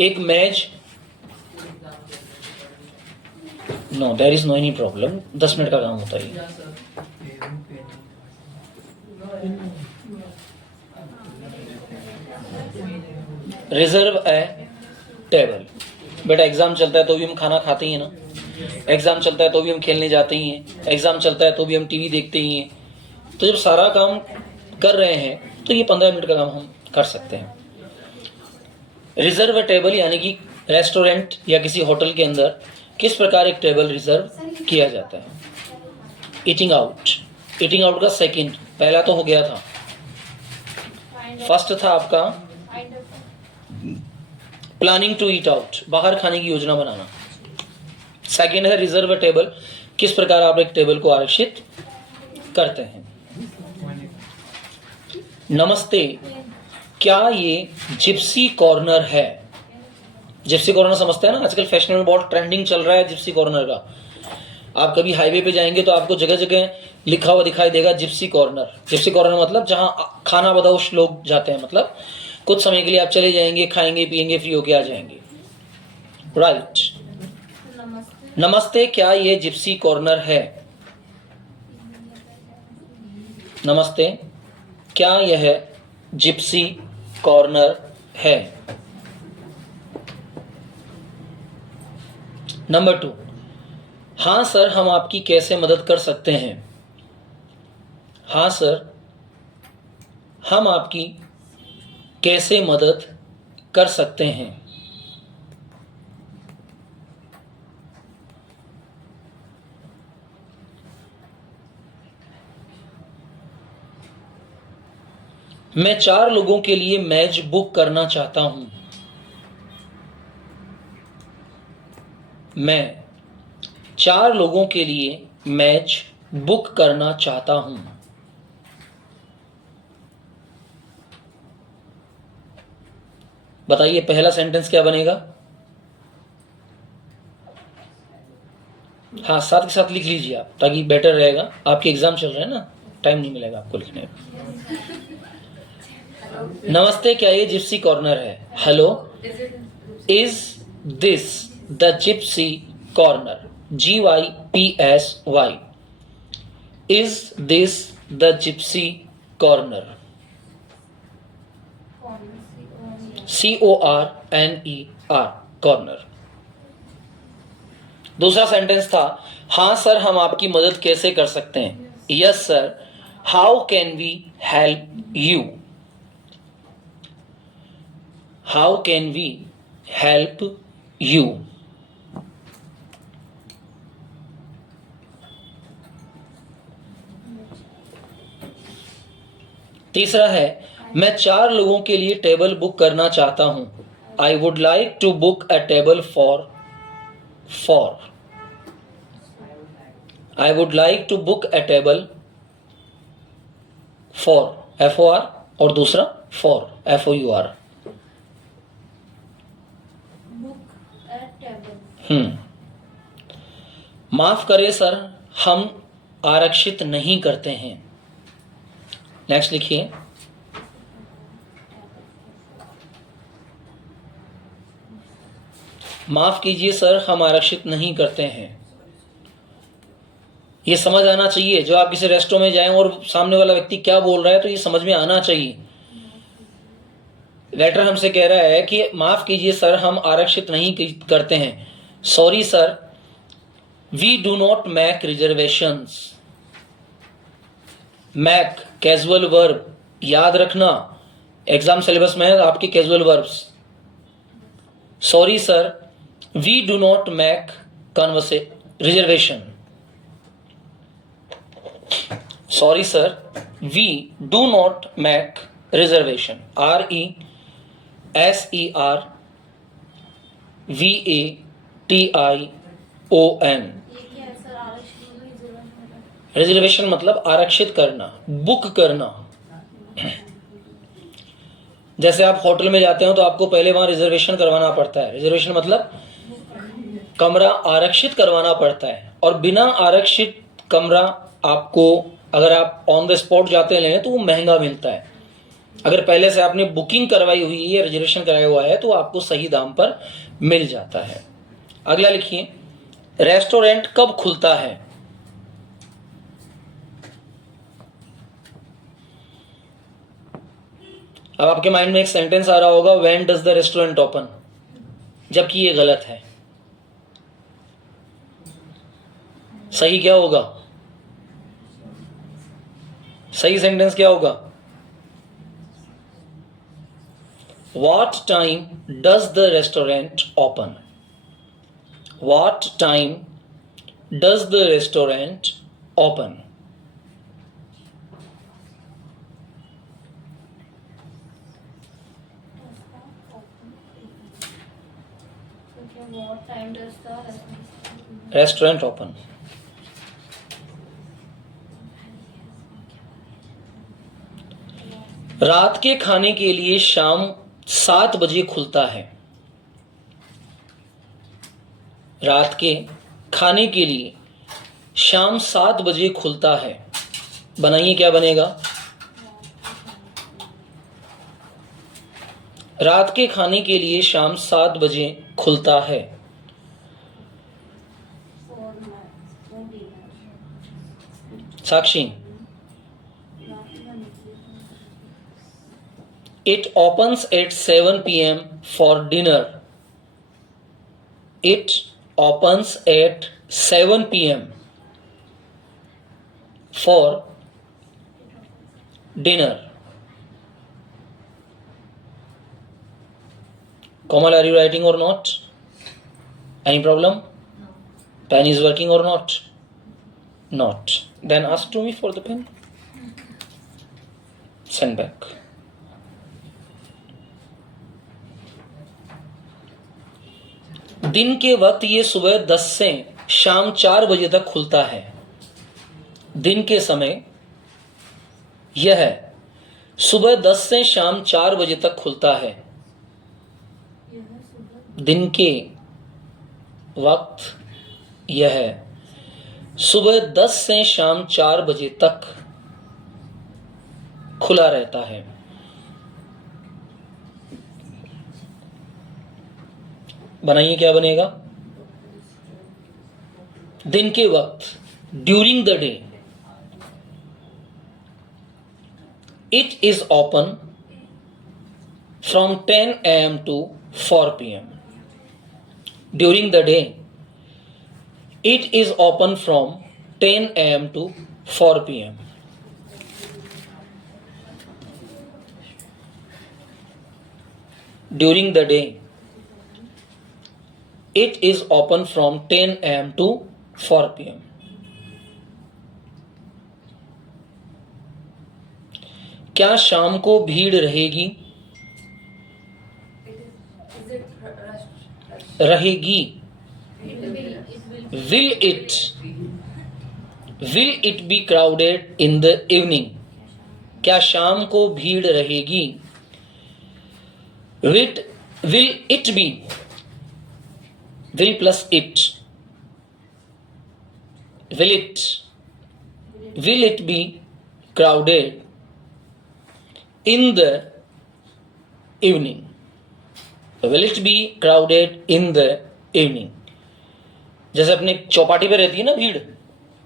एक match, no there is no any problem, 10 minute का काम होता है। Reserve a table. बेटा एग्जाम चलता है तो भी हम खाना खाते ही हैं ना, एग्जाम चलता है तो भी हम खेलने जाते ही हैं, एग्जाम चलता है तो भी हम टीवी देखते ही हैं। तो जब सारा काम कर रहे हैं तो ये 15 मिनट का काम हम कर सकते हैं। रिजर्व टेबल यानी कि रेस्टोरेंट या किसी होटल के अंदर किस प्रकार एक टेबल रिजर्व किया जाता है। ईटिंग आउट, ईटिंग आउट का सेकंड, पहला तो हो गया था, फर्स्ट था आपका प्लानिंग टू ईट आउट, बाहर खाने की योजना बनाना। सेकंड है रिजर्व टेबल, किस प्रकार आप एक टेबल को आरक्षित करते हैं। नमस्ते, क्या ये जिप्सी कॉर्नर है? जिप्सी कॉर्नर समझते हैं ना, आजकल फैशन में बहुत ट्रेंडिंग चल रहा है जिप्सी कॉर्नर का। आप कभी हाईवे पे जाएंगे तो आपको जगह जगह लिखा हुआ दिखाई देगा जिप्सी कॉर्नर। जिप्सी कॉर्नर मतलब जहां खाना बदोश लोग जाते हैं, मतलब कुछ समय के लिए आप चले जाएंगे, खाएंगे पिएंगे, फ्री होके आ जाएंगे। राइट। नमस्ते, क्या ये जिप्सी कॉर्नर है? नमस्ते, क्या यह जिप्सी कॉर्नर है? नंबर 2, हाँ सर, हम आपकी कैसे मदद कर सकते हैं? हाँ सर, हम आपकी कैसे मदद कर सकते हैं? मैं 4 लोगों के लिए मैच बुक करना चाहता हूं। मैं 4 लोगों के लिए मैच बुक करना चाहता हूं। बताइए पहला सेंटेंस क्या बनेगा? हाँ, साथ के साथ लिख लीजिए आप, ताकि बेटर रहेगा। आपके एग्जाम चल रहे हैं ना, टाइम नहीं मिलेगा आपको लिखने में। नमस्ते, क्या ये जिप्सी कॉर्नर है? Hello, is this the Gypsy corner? GYPSY, is this the Gypsy corner? CORNER, corner. दूसरा सेंटेंस था, हाँ सर, हम आपकी मदद कैसे कर सकते हैं? Yes sir, how can we help you? How can we help you? तीसरा है, मैं 4 लोगों के लिए टेबल बुक करना चाहता हूं। I would like to book a table for I would like to book a table for, FOR, और दूसरा for, FOUR। माफ करें सर, हम आरक्षित नहीं करते हैं। नेक्स्ट लिखिए। माफ कीजिए सर, हम आरक्षित नहीं करते हैं। ये समझ आना चाहिए, जो आप किसी रेस्टोरेंट में जाएं और सामने वाला व्यक्ति क्या बोल रहा है तो ये समझ में आना चाहिए। लेटर हमसे कह रहा है कि माफ कीजिए सर, हम आरक्षित नहीं करते हैं। Sorry sir, we do not make reservations. Make casual verb, याद रखना एग्जाम सिलेबस में है आपके casual verbs. Sorry sir, we do not make reservation. Sorry sir, we do not make reservation. RESERVATION। Reservation मतलब आरक्षित करना, बुक करना। जैसे आप होटल में जाते हो तो आपको पहले वहां रिजर्वेशन करवाना पड़ता है। रिजर्वेशन मतलब कमरा आरक्षित करवाना पड़ता है, और बिना आरक्षित कमरा आपको, अगर आप ऑन द स्पॉट जाते हैं लेने, तो वो महंगा मिलता है। अगर पहले से आपने बुकिंग करवाई हुई है, रिजर्वेशन कराया हुआ है, तो आपको सही दाम पर मिल जाता है। अगला लिखिए, रेस्टोरेंट कब खुलता है? अब आपके माइंड में एक सेंटेंस आ रहा होगा, when does the restaurant open, जबकि ये गलत है। सही क्या होगा? सही सेंटेंस क्या होगा? What time does the restaurant open? What time does the restaurant open? What time does the Restaurant open. रात के खाने के लिए शाम 7 बजे खुलता है। रात के खाने के लिए शाम 7 बजे खुलता है। बनाइए, क्या बनेगा? रात के खाने के लिए शाम 7 बजे खुलता है। साक्षी, it opens at 7 p.m. for dinner. It opens at 7 p.m. for dinner. Kamal, are you writing or not? Any problem? No. Pen is working or not? Not. Then ask to me for the pen. Send back. दिन के वक्त ये सुबह 10 से शाम 4 बजे तक खुलता है। दिन के समय यह सुबह 10 से शाम 4 बजे तक खुलता है। दिन के वक्त यह सुबह 10 से शाम 4 बजे तक खुला रहता है। बनाइए, क्या बनेगा? दिन के वक्त, during the day, it is open from 10 AM to 4 PM. During the day, it is open from 10 AM to 4 PM. During the day, it is open from 10 AM to 4 PM. क्या शाम को भीड़ रहेगी? रहेगी। Will it be crowded in the evening? क्या शाम को भीड़ रहेगी? Will it be, will plus it, will it be crowded in the evening? Will it be crowded in the evening? जैसे अपने चौपाटी पे रहती है ना भीड़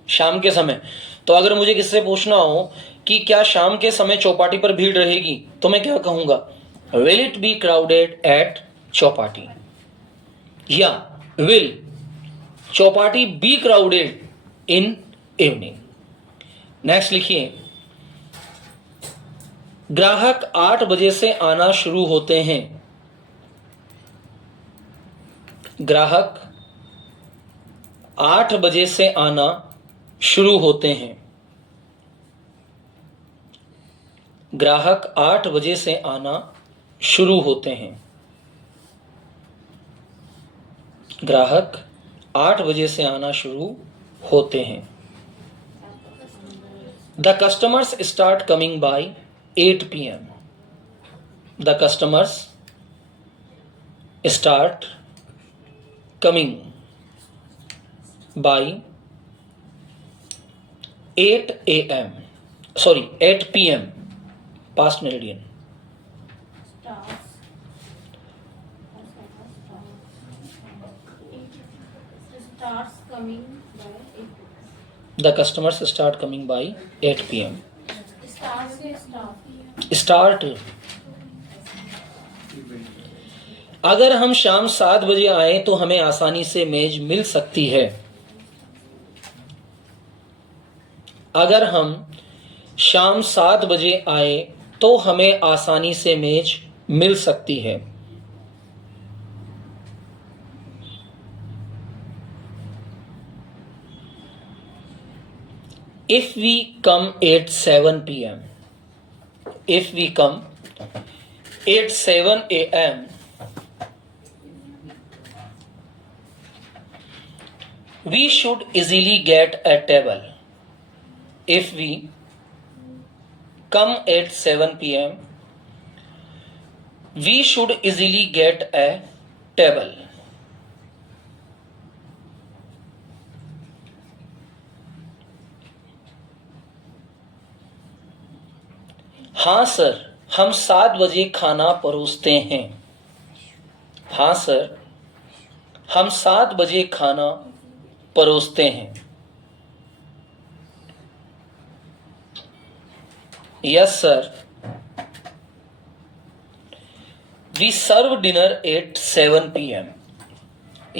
शाम के समय, तो अगर मुझे किससे पूछना हो कि क्या शाम के समय चौपाटी पर भीड़ रहेगी, तो मैं क्या कहूंगा? Will it be crowded at Chowpatty? या will Chowpatty be crowded in evening? Next लिखिए, ग्राहक 8 बजे से आना शुरू होते हैं। ग्राहक 8 बजे से आना शुरू होते हैं। ग्राहक 8 बजे से आना शुरू होते हैं। ग्राहक 8 बजे से आना शुरू होते हैं। The customers start coming by 8 PM. The customers start coming by 8 AM. Sorry, 8 PM. Past meridian. starts coming by 8 The customers start coming by 8 p.m. starts से start Start. अगर हम शाम 7 बजे आए तो हमें आसानी से मेज मिल सकती है। अगर हम शाम 7 बजे आए तो हमें आसानी से मेज मिल सकती है। If we come at 7 p.m. If we come at 7 a.m. we should easily get a table. If we come at 7 p.m. we should easily get a table. हाँ सर, हम 7 बजे खाना परोसते हैं। हाँ सर, हम 7 बजे खाना परोसते हैं। Yes sir, we serve dinner at 7 p.m.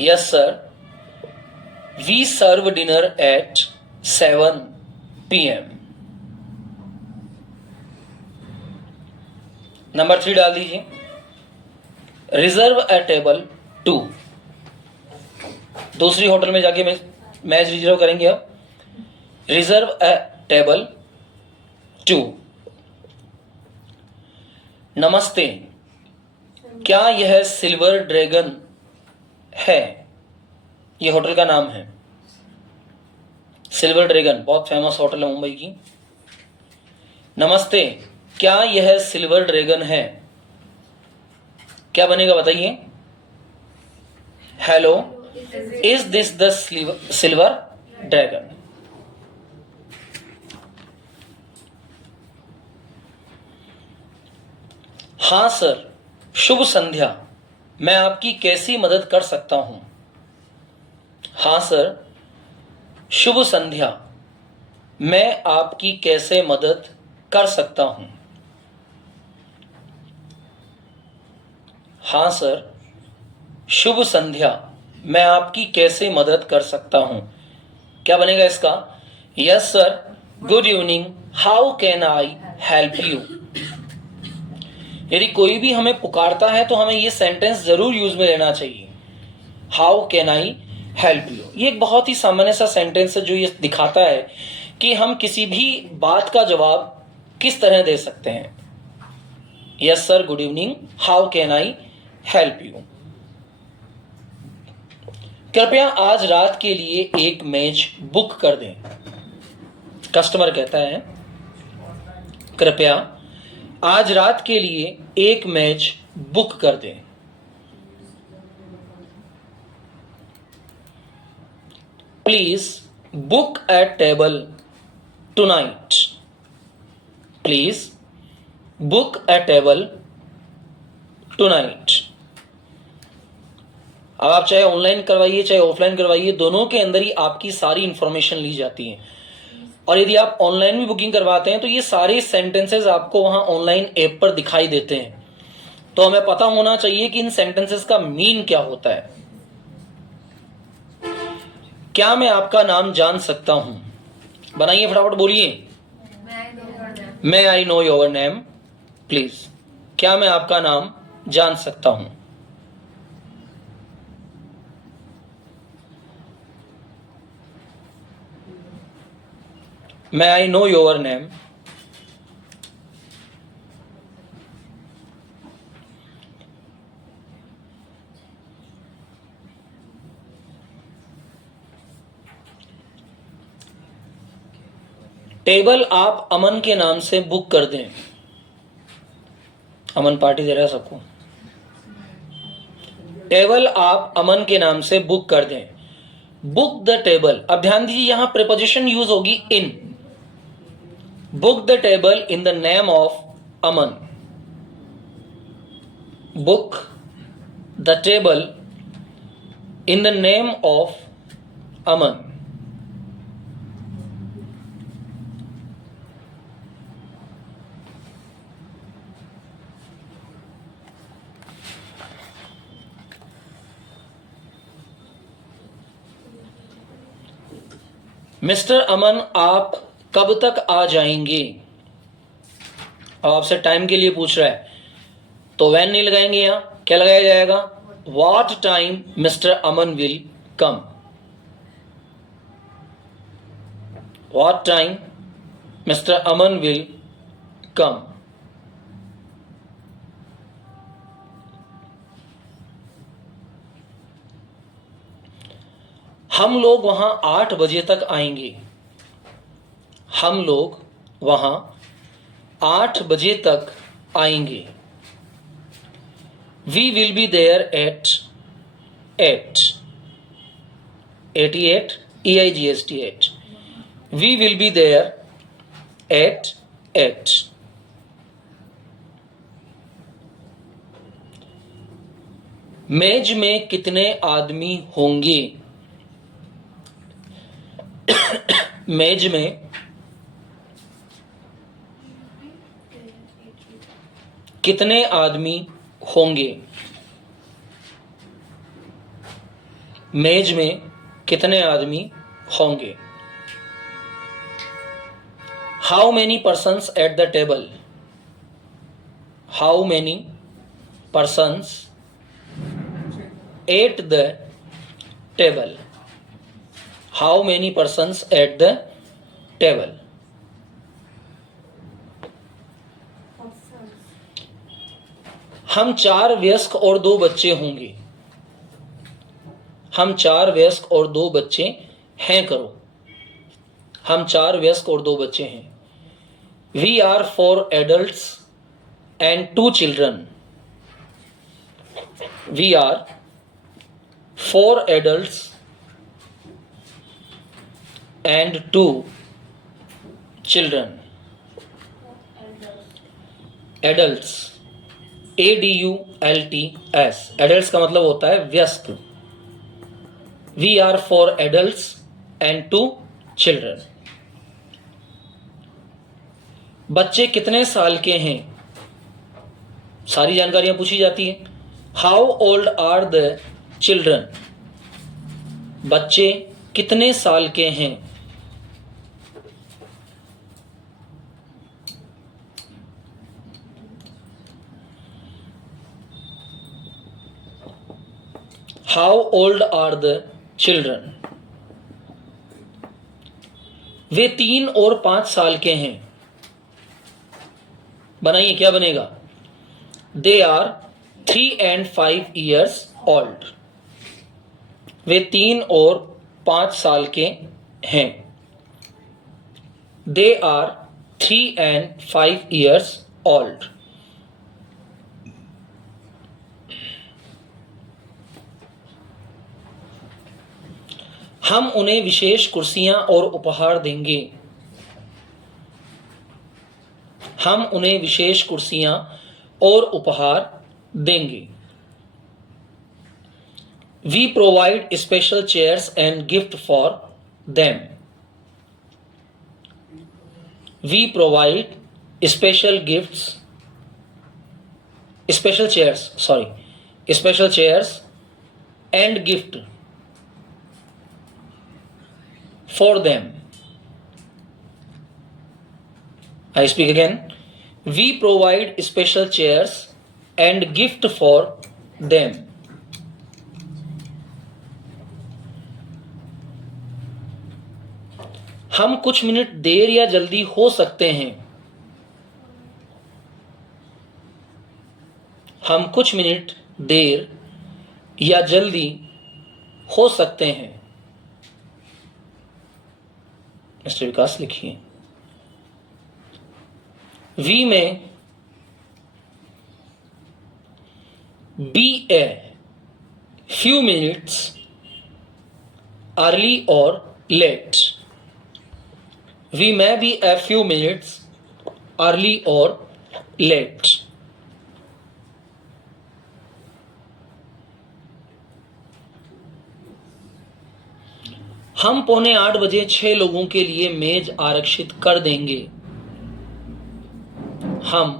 Yes sir, we serve dinner at 7 p.m. Number 3 डाल दीजिए। रिजर्व अ टेबल 2। दूसरी होटल में जाके मैच रिजर्व करेंगे अब। रिजर्व अ टेबल 2। नमस्ते, क्या यह सिल्वर ड्रैगन है? यह होटल का नाम है सिल्वर ड्रैगन, बहुत फेमस होटल है मुंबई की। नमस्ते, क्या यह सिल्वर ड्रैगन है? क्या बनेगा बताइए। Hello, is this the silver dragon? हाँ सर, शुभ संध्या, मैं आपकी कैसी मदद कर सकता हूं? हाँ सर, शुभ संध्या, मैं आपकी कैसे मदद कर सकता हूं? हाँ सर, शुभ संध्या, मैं आपकी कैसे मदद कर सकता हूं? क्या बनेगा इसका? Yes sir, good evening, how can I help you? यदि कोई भी हमें पुकारता है तो हमें ये सेंटेंस जरूर यूज में लेना चाहिए। How can I help you, ये एक बहुत ही सामान्य सा सेंटेंस है जो ये दिखाता है कि हम किसी भी बात का जवाब किस तरह दे सकते हैं। Yes sir, good evening, how can I help you? कृपया आज रात के लिए एक मेज बुक कर दें। कस्टमर कहता है, कृपया आज रात के लिए एक मेज बुक कर दें। Please book a table tonight. Please book a table tonight. अब आप चाहे ऑनलाइन करवाइए चाहे ऑफलाइन करवाइए, दोनों के अंदर ही आपकी सारी इंफॉर्मेशन ली जाती है। और यदि आप ऑनलाइन भी बुकिंग करवाते हैं तो ये सारे सेंटेंसेस आपको वहां ऑनलाइन ऐप पर दिखाई देते हैं। तो हमें पता होना चाहिए कि इन सेंटेंसेस का मीन क्या होता है। क्या मैं आपका नाम जान सकता हूं? बनाइए, फटाफट बोलिए। मैं I know your name please. क्या मैं आपका नाम जान सकता हूं? May I know your name? Table आप अमन के नाम से बुक कर दें। अमन पार्टी दे रहा है सबको। टेबल आप अमन के नाम से बुक कर दें। बुक द टेबल, अब ध्यान दीजिए यहां प्रीपोजिशन यूज होगी in. Book the table in the name of Aman. Book the table in the name of Aman. Mister Aman, आप कब तक आ जाएंगे? अब आपसे टाइम के लिए पूछ रहा है, तो वैन नहीं लगाएंगे, यहां क्या लगाया जाएगा? What time mister Aman will come. What time mister Aman will come. हम लोग वहां 8 बजे तक आएंगे। हम लोग वहां 8 बजे तक आएंगे। We will be there at 8 88 EIGST 8। We will be there at 8। मेज में कितने आदमी होंगे? मेज में कितने आदमी होंगे? मेज में कितने आदमी होंगे? How many persons at the table? How many persons at the table? How many persons at the table? हम 4 वयस्क और 2 बच्चे होंगे। हम 4 वयस्क और 2 बच्चे हैं करो। हम 4 वयस्क और 2 बच्चे हैं। We are 4 adults and 2 children. We are 4 adults and 2 children. Adults ADULTS, adults का मतलब होता है वयस्क। We are 4 adults and 2 children. बच्चे कितने साल के हैं? सारी जानकारियां पूछी जाती है। How old are the children? बच्चे कितने साल के हैं? How old are the children? वे 3 और 5 साल के हैं। बनाइए क्या बनेगा? They are 3 and 5 years old। वे 3 और 5 साल के हैं। They are 3 and 5 years old। हम उन्हें विशेष कुर्सियां और उपहार देंगे। हम उन्हें विशेष कुर्सियां और उपहार देंगे। We provide special chairs and gift for them. We provide special gifts, special chairs and gift for them। I speak again। We provide special chairs and gift for them। हम कुछ मिनट देर या जल्दी हो सकते हैं। हम कुछ मिनट देर या जल्दी हो सकते हैं। मिस्टर विकास लिखिए। We may be a few minutes early or late. We may be a few minutes early or late। हम 7:45 बजे 6 लोगों के लिए मेज आरक्षित कर देंगे। हम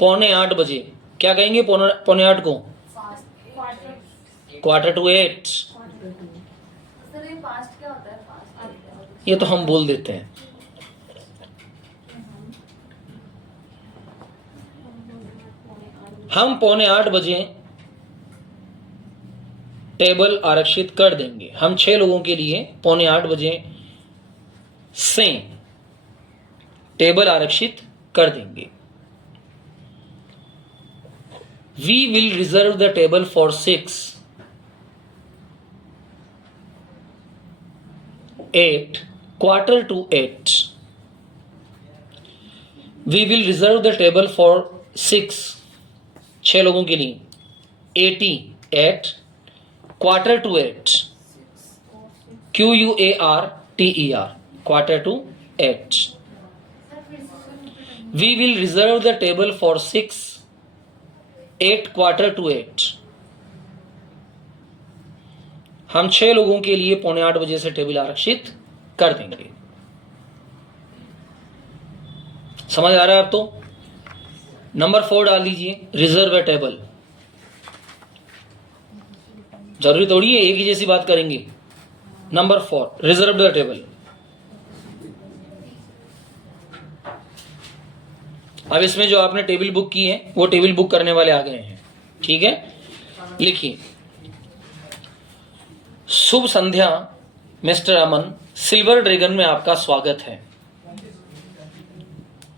7:45 बजे क्या कहेंगे? 7:45 को क्वार्टर 7:45। सर ये फास्ट क्या होता है? फास्ट ये तो हम बोल देते हैं। हम 7:45 बजे टेबल आरक्षित कर देंगे। हम 6 लोगों के लिए 7:45 बजे से टेबल आरक्षित कर देंगे। We will reserve the table for 6 8 7:45. We will reserve the table for 6 6 लोगों के लिए 80 at 7:45. QUARTER 7:45. We will reserve the table for 6 8 7:45. हम 6 लोगों के लिए 7:45 बजे से टेबल आरक्षित कर देंगे। समझ आ रहा है अब तो? नंबर 4 डाल दीजिए, रिजर्व टेबल। जरूरी थोड़ी है एक ही जैसी बात करेंगे। Number 4 reserve the table. अब इसमें जो आपने टेबल बुक की है वो टेबल बुक करने वाले आ गए हैं। ठीक है, लिखिए। शुभ संध्या मिस्टर अमन, सिल्वर ड्रैगन में आपका स्वागत है।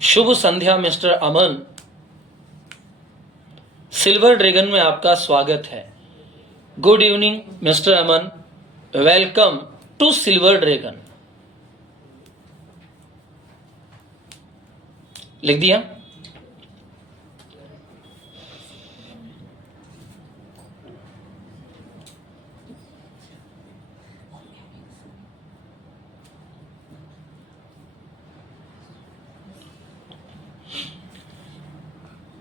शुभ संध्या मिस्टर अमन, सिल्वर ड्रैगन में आपका स्वागत है। Good evening mister Aman, welcome to Silver Dragon. लिख दिया।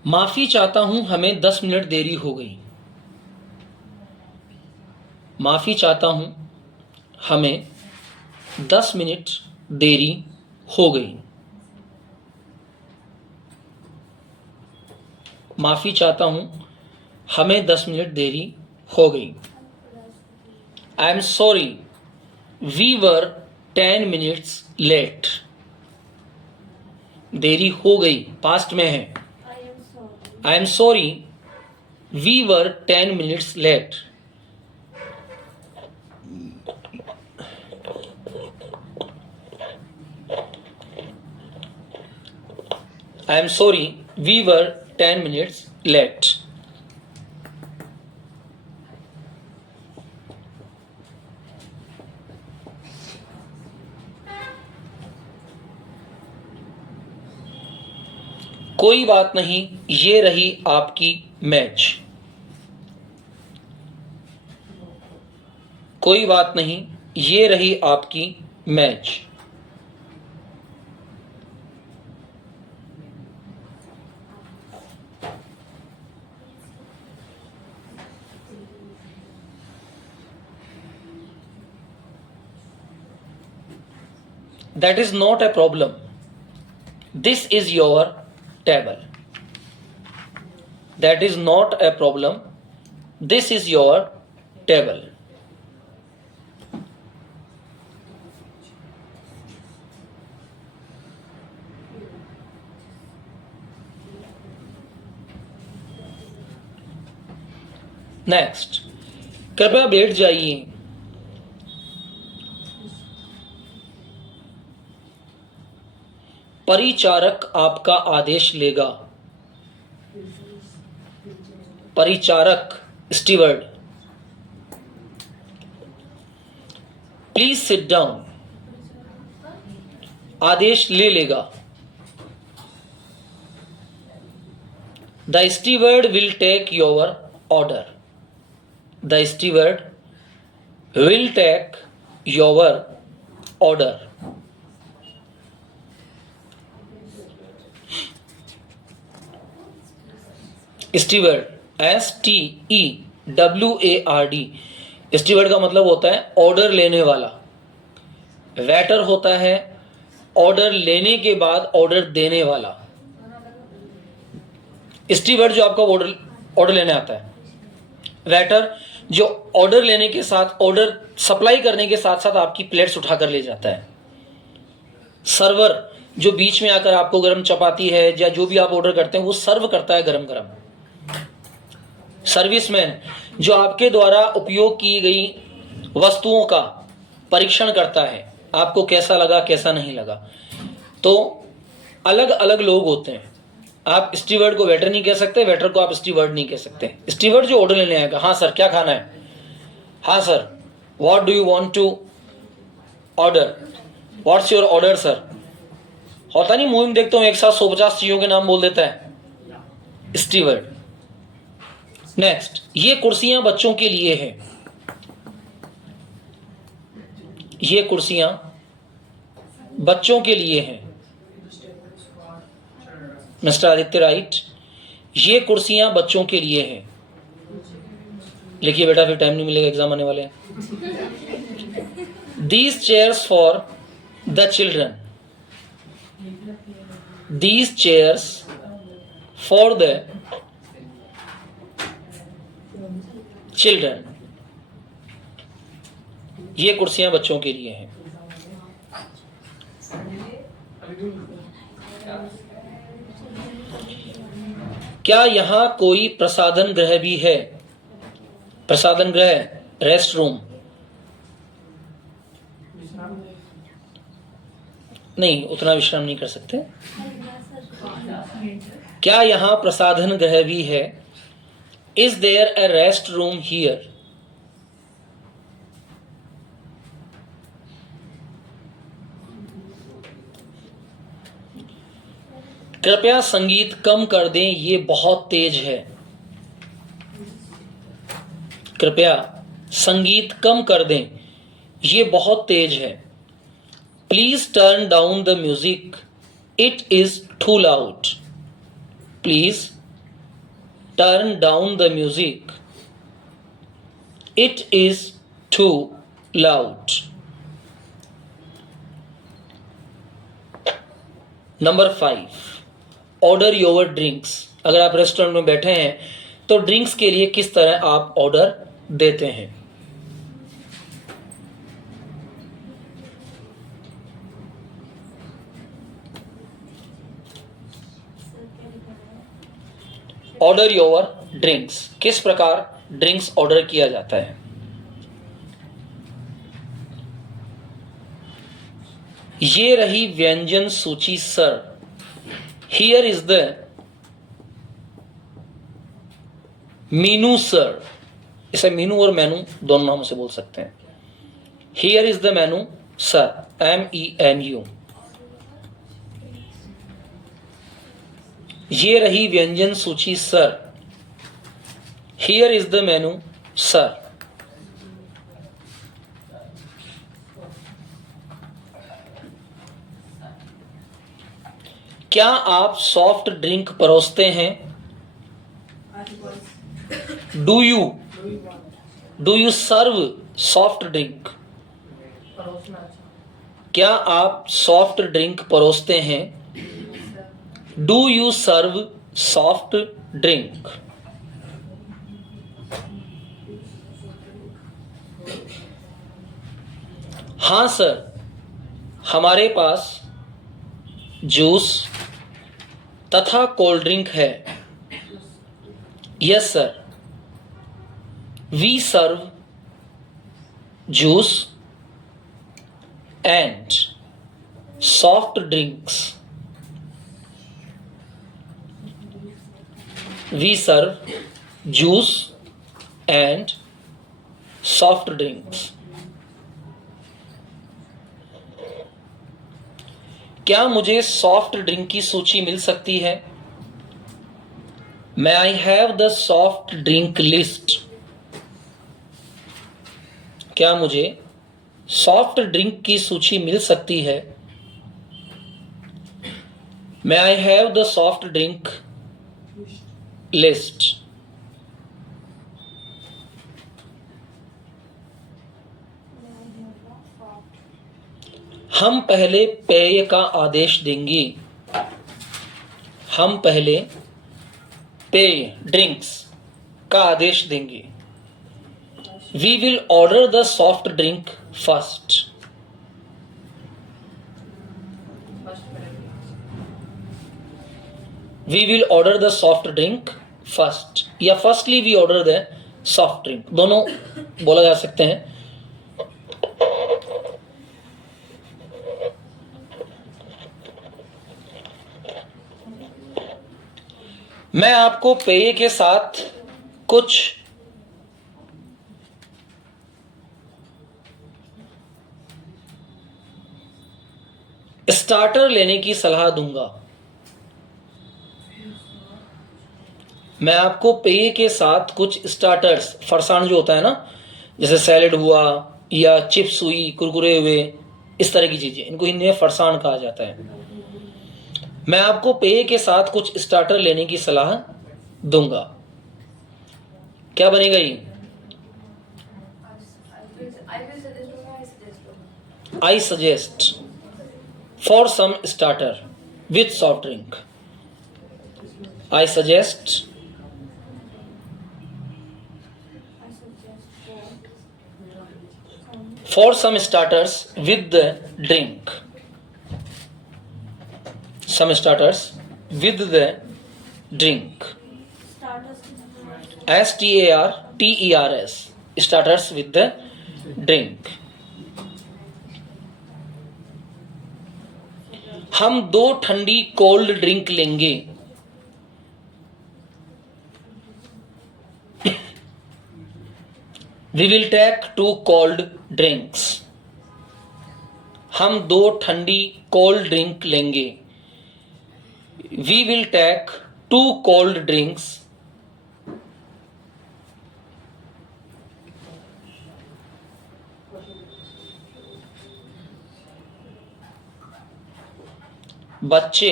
माफी चाहता हूं, हमें 10 मिनट देरी हो गई। माफी चाहता हूं, हमें 10 मिनट देरी हो गई। माफी चाहता हूं, हमें 10 मिनट देरी हो गई। I am sorry, we were 10 minutes late. देरी हो गई पास्ट में है। I am sorry, we were 10 minutes late. I am sorry, we were 10 minutes late. कोई बात नहीं, ये रही आपकी मैच। कोई बात नहीं, ये रही आपकी match. That is not a problem. This is your table. That is not a problem. This is your table. Next, कृपया बैठ जाइए। परिचारक आपका आदेश लेगा। परिचारक, स्टीवर्ड। Please sit down. आदेश ले लेगा। The steward will take your order. The steward will take your order. Steward, STEWARD। Steward का मतलब होता है ऑर्डर लेने वाला। वेटर होता है ऑर्डर लेने के बाद ऑर्डर देने वाला। स्टीवर्ड जो आपका ऑर्डर लेने आता है, वेटर जो ऑर्डर लेने के साथ, ऑर्डर सप्लाई करने के साथ साथ आपकी प्लेट्स उठा कर ले जाता है। सर्वर जो बीच में आकर आपको गरम चपाती है या जो भी आप ऑर्डर करते हैं वो सर्व करता है गरम गरम। सर्विसमैन जो आपके द्वारा उपयोग की गई वस्तुओं का परीक्षण करता है, आपको कैसा लगा कैसा नहीं लगा। तो अलग अलग लोग होते हैं। आप स्टीवर्ड को वेटर नहीं कह सकते, वेटर को आप स्टीवर्ड नहीं कह सकते। स्टीवर्ड जो ऑर्डर लेने आएगा, हाँ सर क्या खाना है, हाँ sir what do you want to order, what's your order sir. होता नहीं मूवी में देखता हूँ एक साथ 150 चीजों के नाम बोल देता है स्टीवर्ड। नेक्स्ट, ये कुर्सियां बच्चों के लिए है, ये कुर्सियां बच्चों के लिए हैं। मिस्टर आदित्य राइट, ये कुर्सियां बच्चों के लिए हैं। लिखिए बेटा, फिर टाइम नहीं मिलेगा, एग्जाम आने वाले हैं। These chairs for the children, these chairs for the children, ये कुर्सियां बच्चों के लिए हैं। क्या यहां कोई प्रसाधन गृह भी है? प्रसाधन गृह, रेस्ट रूम नहीं, उतना विश्राम नहीं कर सकते। क्या यहां प्रसाधन गृह भी है? Is there a restroom here? कृपया संगीत कम कर दें, ये बहुत तेज है। कृपया संगीत कम कर दें, ये बहुत तेज है। Please turn down the music, it is too loud. Please turn down the music, it is too loud. Number 5, order your drinks. अगर आप रेस्टोरेंट में बैठे हैं तो ड्रिंक्स के लिए किस तरह आप ऑर्डर देते हैं? ऑर्डर योर ड्रिंक्स, किस प्रकार ड्रिंक्स ऑर्डर किया जाता है? ये रही व्यंजन सूची सर। Here is the Meenu sir. इसे मीनू और मेनू दोनों नामों से बोल सकते हैं। Here is the menu sir, MENU। ये रही व्यंजन सूची सर। Here is the menu sir. क्या आप सॉफ्ट ड्रिंक परोसते हैं? Do you serve soft drink? क्या आप सॉफ्ट ड्रिंक परोसते हैं? Do you serve soft drink? हाँ सर, हमारे पास जूस तथा कोल्ड ड्रिंक है। Yes sir, we serve juice and soft drinks. We serve juice and soft drinks. क्या मुझे सॉफ्ट ड्रिंक की सूची मिल सकती है? May I have the soft drink list? क्या मुझे सॉफ्ट ड्रिंक की सूची मिल सकती है? May I have the soft drink list? हम पहले पेय का आदेश देंगे। हम पहले पेय ड्रिंक्स का आदेश देंगे। We will order the soft drink first. We will order the soft drink first या firstly we order the soft drink, दोनों बोला जा सकते हैं। मैं आपको पेय के साथ कुछ स्टार्टर लेने की सलाह दूंगा। मैं आपको पेय के साथ कुछ स्टार्टर्स, फरसाण जो होता है ना, जैसे सैलेड हुआ या चिप्स हुई, कुरकुरे हुए, इस तरह की चीजें, इनको हिंदी में फरसाण कहा जाता है। मैं आपको पेय के साथ कुछ स्टार्टर लेने की सलाह दूंगा। क्या बनेगा ये? I suggest for some starter with soft drink. I suggest for some starters with the drink. Some starters with the drink. STARTERS. Starters with the drink. हम 2 ठंडी कोल्ड ड्रिंक लेंगे। We will take 2 cold drinks. हम 2 ठंडी cold drink लेंगे। We will take 2 cold drinks. बच्चे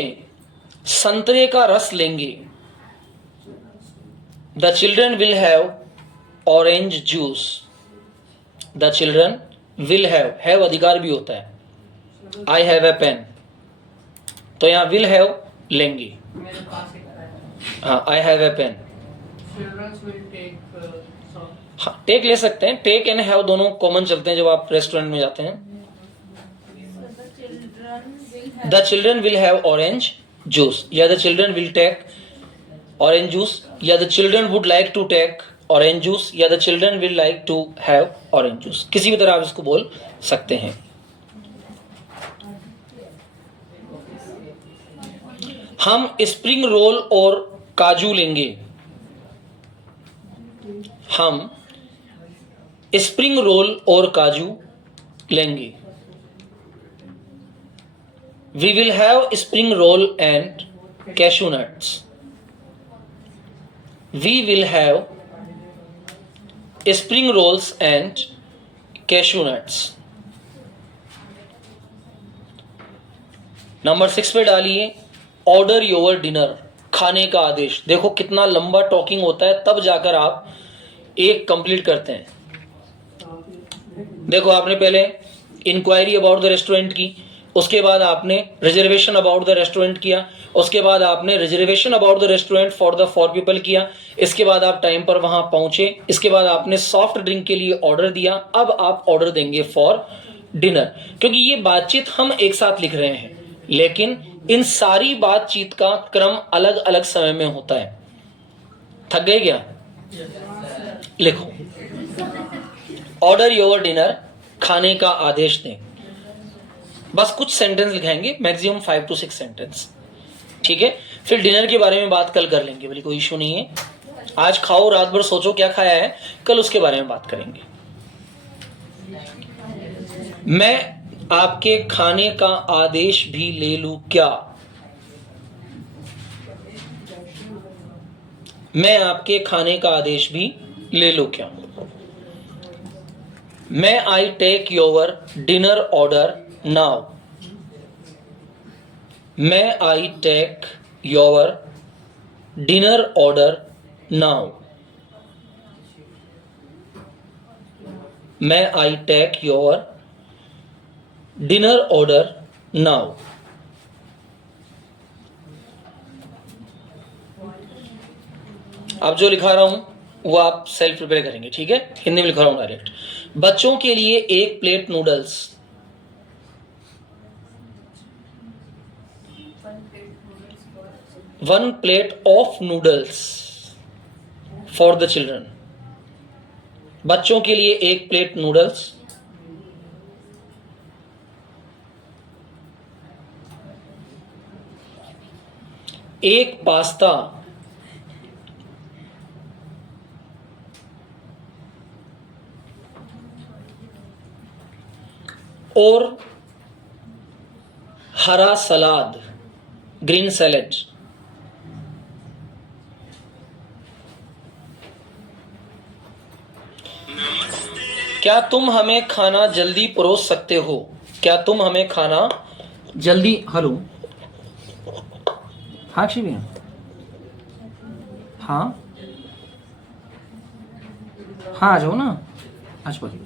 संतरे का रस लेंगे। The children will have orange juice. The children will have अधिकार भी होता है। I have a pen, तो यहाँ will have लेंगे। हाँ, I have a pen. हाँ, टेक ले सकते हैं। टेक एंड हैव दोनों कॉमन चलते हैं जब आप रेस्टोरेंट में जाते हैं। The children will have orange juice, या the children will take orange juice, या the children would like to take orange juice, या the children will like to have orange juice। किसी भी तरह आप इसको बोल सकते हैं। हम स्प्रिंग रोल और काजू लेंगे। हम स्प्रिंग रोल और काजू लेंगे। We will have spring roll and cashew nuts. We will have spring rolls and cashew nuts. Number 6 पे डालिए ऑर्डर योर डिनर, खाने का आदेश। देखो कितना लंबा टॉकिंग होता है, तब जाकर आप एक कंप्लीट करते हैं। देखो आपने पहले इंक्वायरी अबाउट द रेस्टोरेंट की, उसके बाद आपने रिजर्वेशन अबाउट द रेस्टोरेंट किया, उसके बाद आपने reservation about the restaurant for the 4 people किया, इसके बाद आप टाइम पर वहां पहुंचे, इसके बाद आपने सॉफ्ट ड्रिंक के लिए ऑर्डर दिया। अब आप ऑर्डर देंगे फॉर डिनर, क्योंकि ये बातचीत हम एक साथ लिख रहे हैं, लेकिन इन सारी बातचीत का क्रम अलग अलग समय में होता है। थक गए क्या? लिखो ऑर्डर योर डिनर, खाने का आदेश दें। बस कुछ सेंटेंस लिखाएंगे, मैक्सिमम 5 to 6 सेंटेंस, ठीक है। फिर डिनर के बारे में बात कल कर लेंगे, बोले कोई इशू नहीं है। आज खाओ, रात भर सोचो क्या खाया है, कल उसके बारे में बात करेंगे। मैं आपके खाने का आदेश भी ले लूं क्या? मैं आपके खाने का आदेश भी ले लूं क्या? May I take your dinner order now? May I take your dinner order now? May I take your dinner order now. अब जो लिखा रहा हूं वो आप सेल्फ प्रिपेयर करेंगे, ठीक है? हिंदी में लिखा रहा हूं डायरेक्ट। बच्चों के लिए 1 plate noodles. One plate of noodles for the children. बच्चों के लिए 1 प्लेट नूडल्स। एक पास्ता। और हरा सलाद, ग्रीन सैलेड। क्या तुम हमें खाना जल्दी परोस सकते हो? क्या तुम हमें खाना जल्दी, हेलो हाँ अक्षय भैया, हाँ हाँ आ जाओ ना, आज पढ़िए।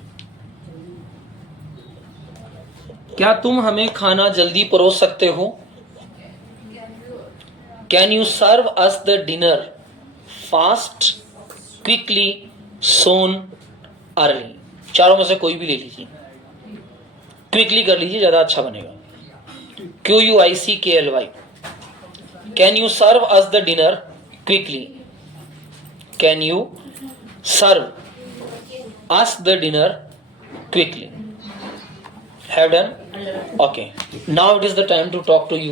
क्या तुम हमें खाना जल्दी परोस सकते हो? Can you serve us the dinner fast, quickly, soon, early. चारों में से कोई भी ले लीजिए, क्विकली कर लीजिए, ज्यादा अच्छा बनेगा। QUICKLY। Can you serve us the dinner quickly. Can you serve us the dinner quickly. Have done? Okay. Now it is the time to talk to you.